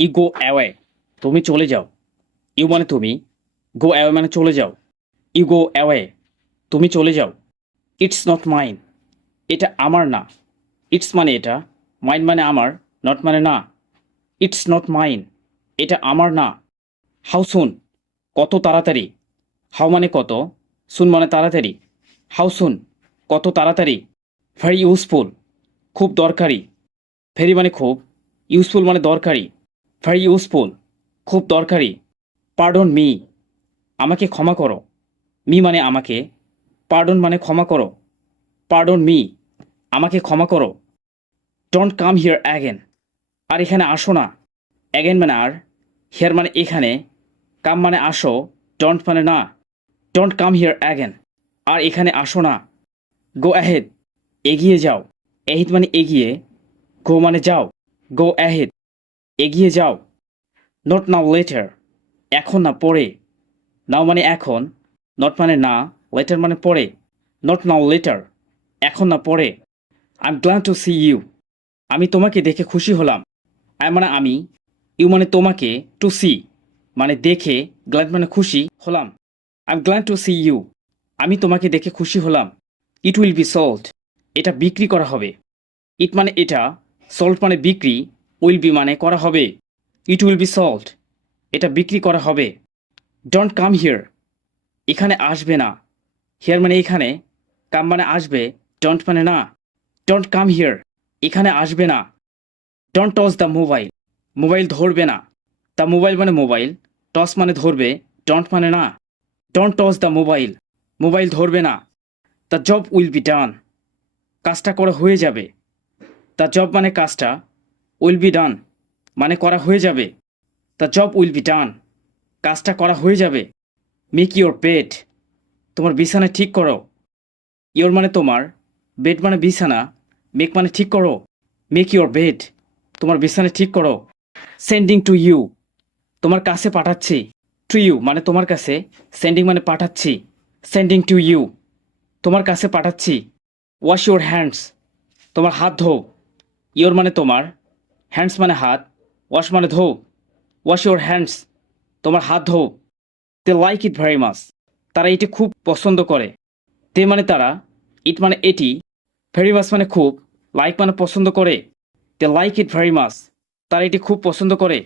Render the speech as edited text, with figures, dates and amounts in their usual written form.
You go away, তুমি চলে যাও। ইউ মানে তুমি, গো অ্যাওয়ে মানে চলে যাও। ইউ গো অ্যাওয়ে, তুমি চলে যাও। ইটস নট মাইন, এটা আমার না। ইটস মানে এটা, মাইন মানে আমার, নট মানে না। ইটস নট মাইন, এটা আমার না। হাউ সুন, কত তাড়াতাড়ি। হাউ মানে কত, সুন মানে তাড়াতাড়ি। হাউ সুন, কত তাড়াতাড়ি। ভেরি ইউজফুল, খুব দরকারি। ভেরি মানে খুব, ইউজফুল মানে দরকারি। ভেরি ইউজফুল, খুব দরকারি। পার্ডন মি, আমাকে ক্ষমা করো। মি মানে আমাকে, পার্ডন মানে ক্ষমা করো। পার্ডন মি, আমাকে ক্ষমা করো। ডোন্ট কাম হিয়ার অ্যাগেন, আর এখানে আসো না। অ্যাগেন মানে আর, হিয়ার মানে এখানে, কাম মানে আসো, ডোন্ট মানে না। ডোন্ট কাম হিয়ার অ্যাগেন, আর এখানে আসো না। গো অ্যাহেড, এগিয়ে যাও। এহিদ মানে এগিয়ে, গো মানে যাও। গো অ্যাহেড, এগিয়ে যাও। নট নাও লেটার, এখন না পরে। নাও মানে এখন, নট মানে না, লেটার মানে পরে। নট নাও লেটার, এখন না পরে। I am glad to see you, আমি তোমাকে দেখে খুশি হলাম। আই মানে আমি, ইউ মানে তোমাকে, টু সি মানে দেখে, গ্ল্যাড মানে খুশি, হলাম। I am glad to see you, আমি তোমাকে দেখে খুশি হলাম। ইট উইল বি সল্ড, এটা বিক্রি করা হবে। ইট মানে এটা, সল্ড মানে বিক্রি, উইল বি মানে করা হবে। ইট উইল বি সল্ড, এটা বিক্রি করা হবে। ডোন্ট কাম হিয়ার, এখানে আসবে না। হিয়ার মানে এখানে, কাম মানে আসবে, ডোন্ট মানে না। ডোন্ট কাম হিয়ার, এখানে আসবে না। Don't touch the mobile, mobile ধরবে না। দ্য মোবাইল মানে মোবাইল, টস মানে ধরবে, ডোন্ট মানে না। Don't touch the mobile, mobile ধরবে না। The job will be done, কাজটা করা হয়ে যাবে। দ্য জব মানে কাজটা, উইল বি ডান মানে করা হয়ে যাবে। The job will be done, কাজটা করা হয়ে যাবে। মেক ইউর বেড, তোমার বিছানা ঠিক করো। ইয়োর মানে তোমার, বেড মানে বিছানা, মেক মানে ঠিক করো। মেক ইউর বেড, তোমার বিছানা ঠিক করো। সেন্ডিং টু ইউ, তোমার কাছে পাঠাচ্ছি। টু ইউ মানে তোমার কাছে, সেন্ডিং মানে পাঠাচ্ছি। সেন্ডিং টু ইউ, তোমার কাছে পাঠাচ্ছি। ওয়াশ ইউর হ্যান্ডস, তোমার হাত ধো। ইয়োর মানে তোমার, হ্যান্ডস মানে হাত, ওয়াশ মানে ধো। ওয়াশ ইউর হ্যান্ডস, তোমার হাত ধো। দে লাইক ইট ভেরি মাচ, তারা এটি খুব পছন্দ করে। দে মানে তারা, ইট মানে এটি, ভেরি মাচ মানে খুব, লাইক মানে পছন্দ করে। দে লাইক ইট ভেরি মাচ, তারা এটি খুব পছন্দ করে।